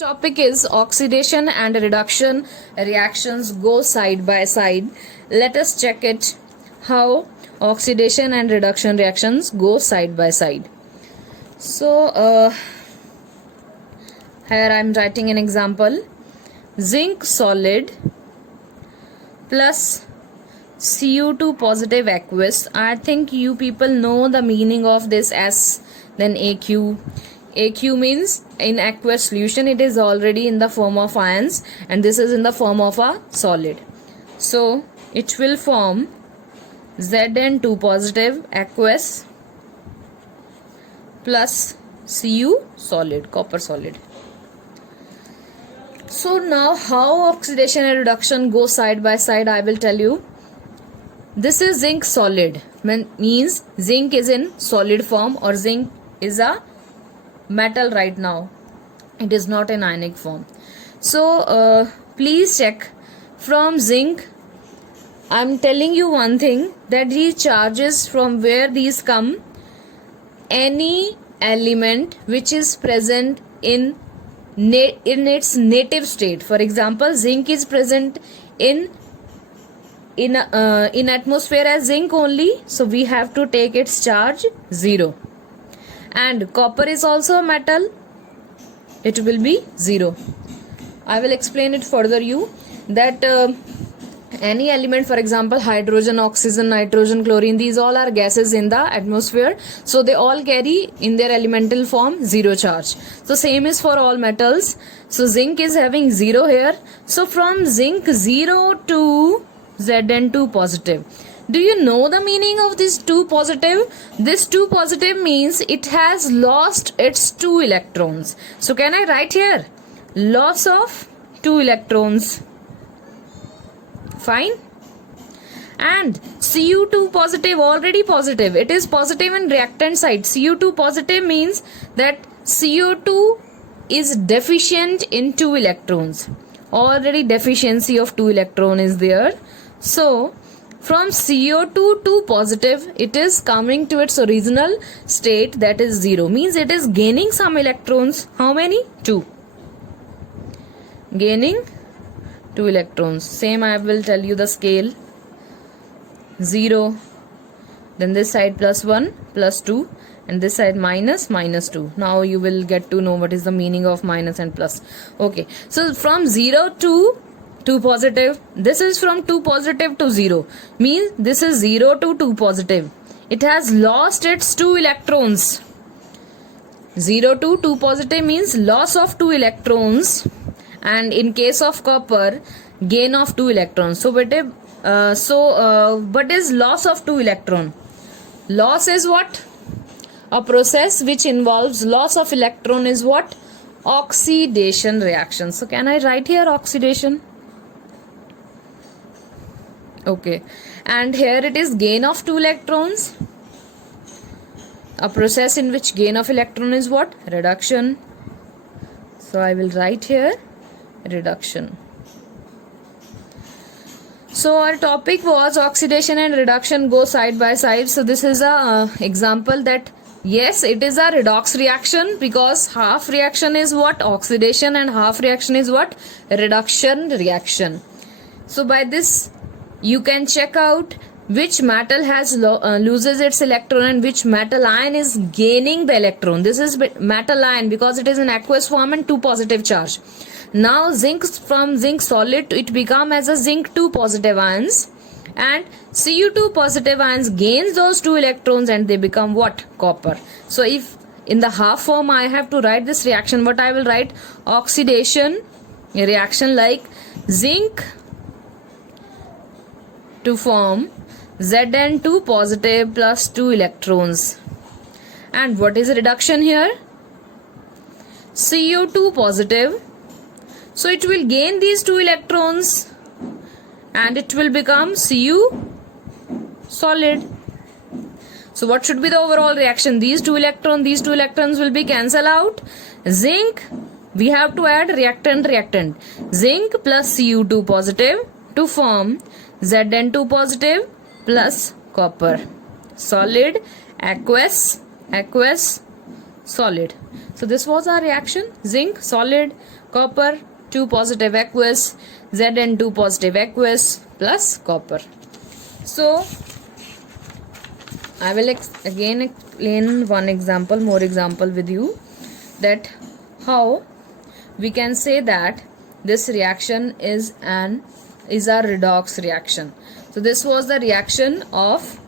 Topic is oxidation and reduction reactions go side by side. Let us check it how oxidation and reduction reactions go side by side. So here I am writing an example. Zinc solid plus Cu2 positive aqueous. I think you people know the meaning of this S, then AQ. AQ means in aqueous solution it is already in the form of ions and this is in the form of a solid. So it will form Zn2 positive aqueous plus Cu solid, copper solid. So now how oxidation and reduction go side by side, I will tell you. This is zinc solid, means zinc is in solid form or zinc is a metal right now. It is not in ionic form. So please check from zinc. I am telling you one thing, that these charges from where these come, any element which is present in its native state. For example, zinc is present in atmosphere as zinc only, so we have to take its charge 0. And copper is also a metal, it will be 0. I will explain it further you that any element, for example hydrogen, oxygen, nitrogen, chlorine, these all are gases in the atmosphere, so they all carry in their elemental form 0 charge. So same is for all metals. So zinc is having 0 here. So from zinc 0 to Zn2 positive. Do you know the meaning of this 2 positive? This 2 positive means it has lost its 2 electrons. So can I write here? Loss of 2 electrons. Fine. And Cu2 positive, already positive. It is positive in reactant side. Cu2 positive means that CO2 is deficient in 2 electrons. Already deficiency of 2 electron is there. So from CO2 to positive, it is coming to its original state, that is 0. Means it is gaining some electrons. How many? 2. Gaining 2 electrons. Same I will tell you the scale. 0. Then this side plus 1, plus 2. And this side minus, minus 2. Now you will get to know what is the meaning of minus and plus. Okay. So from 0 to 2 positive, this is from 2 positive to 0, means this is 0 to 2 positive. It has lost its 2 electrons. 0 to 2 positive means loss of 2 electrons, and in case of copper, gain of 2 electrons. So what is loss of 2 electron? Loss is what? A process which involves loss of electron is what? Oxidation reaction. So can I write here oxidation? Okay, and here it is gain of 2 electrons. A process in which gain of electron is what? Reduction. So I will write here reduction. So our topic was oxidation and reduction go side by side. So this is a example that yes, it is a redox reaction, because half reaction is what? Oxidation, and half reaction is what? Reduction reaction. So by this you can check out which metal has loses its electron and which metal ion is gaining the electron. This is metal ion because it is in aqueous form and 2 positive charge. Now zinc, from zinc solid it become as a zinc 2 positive ions, and Cu2 positive ions gains those 2 electrons and they become what? Copper. So if in the half form I have to write this reaction, what I will write? Oxidation reaction like zinc to form Zn2 positive plus 2 electrons. And what is reduction here? CO2 positive. So it will gain these 2 electrons and it will become Cu solid. So what should be the overall reaction? These 2 electrons will be cancelled out. Zinc, we have to add reactant. Zinc plus Cu2 positive to form Zn2 positive plus copper. Solid, aqueous, solid. So this was our reaction. Zinc solid, copper, 2 positive aqueous, Zn2 positive aqueous plus copper. So I will again explain one example, more example with you, that how we can say that this reaction is a redox reaction. So this was the reaction of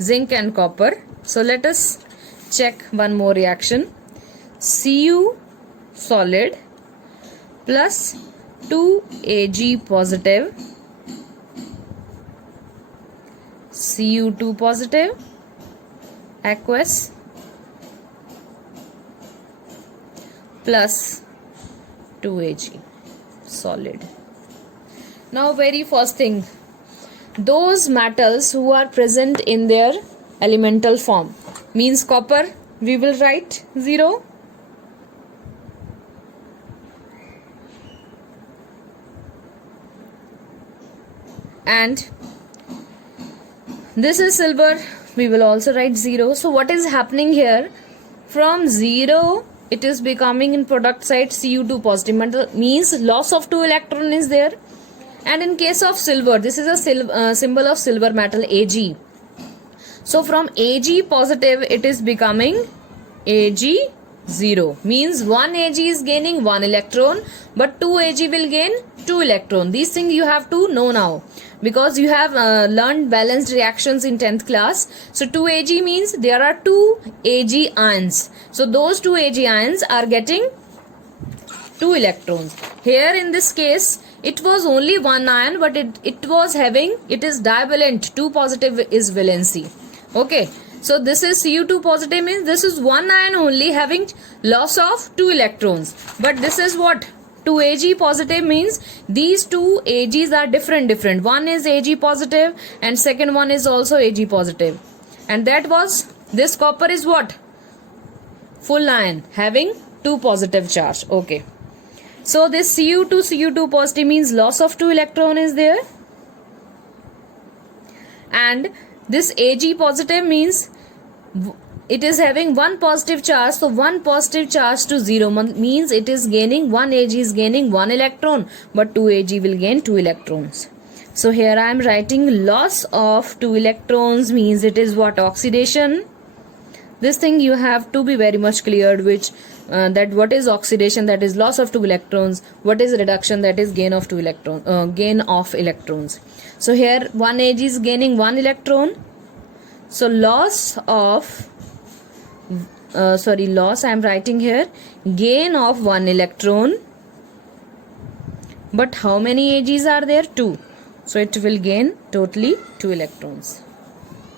zinc and copper. So let us check one more reaction. Cu solid plus 2Ag positive, Cu2 positive aqueous plus 2Ag solid. Now very first thing, those metals who are present in their elemental form, means copper we will write 0, and this is silver, we will also write 0. So what is happening here, from 0 it is becoming in product side Cu2 positive metal, means loss of 2 electron is there. And in case of silver, this is a symbol of silver metal Ag. So from Ag positive it is becoming Ag0, means 1 Ag is gaining 1 electron but 2 Ag will gain 2 electron. These things you have to know now, because you have learned balanced reactions in 10th class. So 2 Ag means there are 2 Ag ions. So those 2 Ag ions are getting 2 electrons. Here in this case it was only one ion, but it is divalent, 2 positive is valency. Okay, so this is Cu2 positive, means this is one ion only having loss of 2 electrons. But this is what? 2 Ag positive, means these 2 Ags are different. One is Ag positive and second one is also Ag positive. And that was, this copper is what? Full ion having 2 positive charge. Okay. So this Cu2 positive means loss of 2 electron is there. And this Ag positive means it is having 1 positive charge. So 1 positive charge to 0 means it is gaining, 1 Ag is gaining 1 electron but 2 Ag will gain 2 electrons. So here I am writing loss of 2 electrons means it is what? Oxidation. This thing you have to be very much cleared, which that what is oxidation, that is loss of 2 electrons, what is reduction, that is gain of electrons. So here 1 Ag is gaining 1 electron. So loss I am writing here gain of 1 electron, but how many Ags are there? 2. So it will gain totally 2 electrons.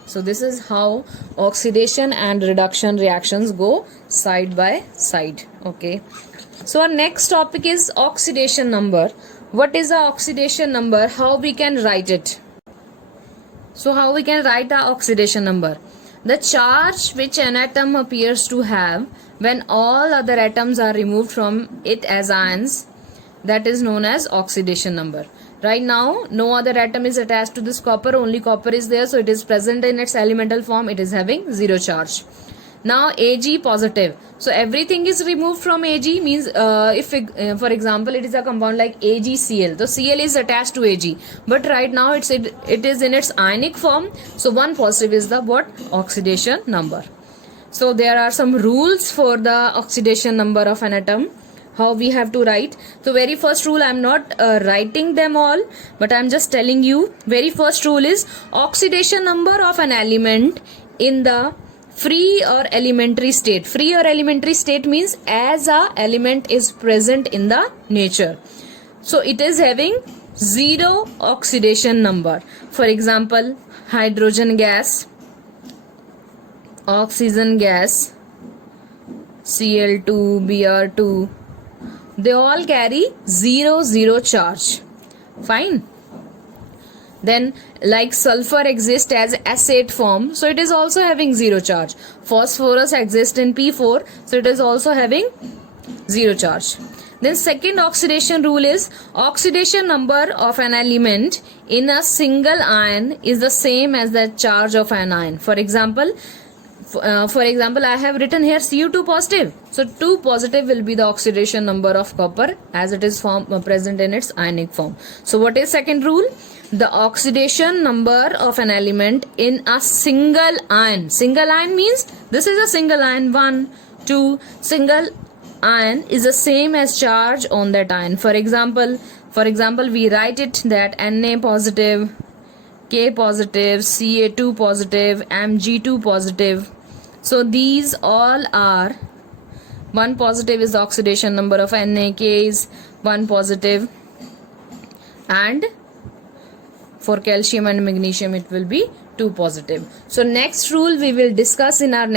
So this is how oxidation and reduction reactions go side by side. Okay. So our next topic is oxidation number. What is the oxidation number? How we can write it? So how we can write the oxidation number? The charge which an atom appears to have when all other atoms are removed from it as ions, that is known as oxidation number. Right now no other atom is attached to this copper, only copper is there, so it is present in its elemental form, it is having 0 charge. Now Ag positive, so everything is removed from Ag, means for example it is a compound like AgCl, so Cl is attached to Ag, but right now it is in its ionic form, so 1 positive is the what? Oxidation number. So there are some rules for the oxidation number of an atom, how we have to write. So very first rule, I am not writing them all, but I am just telling you. Very first rule is oxidation number of an element in the free or elementary state. Free or elementary state means as a element is present in the nature. So it is having 0 oxidation number. For example, hydrogen gas, oxygen gas, Cl2, Br2, they all carry 0 charge. Fine. Then like sulfur exists as acid form, so it is also having 0 charge. Phosphorus exists in P4, so it is also having 0 charge. Then second oxidation rule is oxidation number of an element in a single ion is the same as the charge of an ion. For example, For example, I have written here Cu2 positive. So 2 positive will be the oxidation number of copper as it is present in its ionic form. So what is second rule? The oxidation number of an element in a single ion. Single ion means this is a single ion, 1, 2. Single ion is the same as charge on that ion. For example, we write it that Na positive, K positive, Ca2 positive, Mg2 positive. So these all are 1 positive is the oxidation number of Na, K is 1 positive, and for calcium and magnesium it will be 2 positive. So next rule we will discuss in our next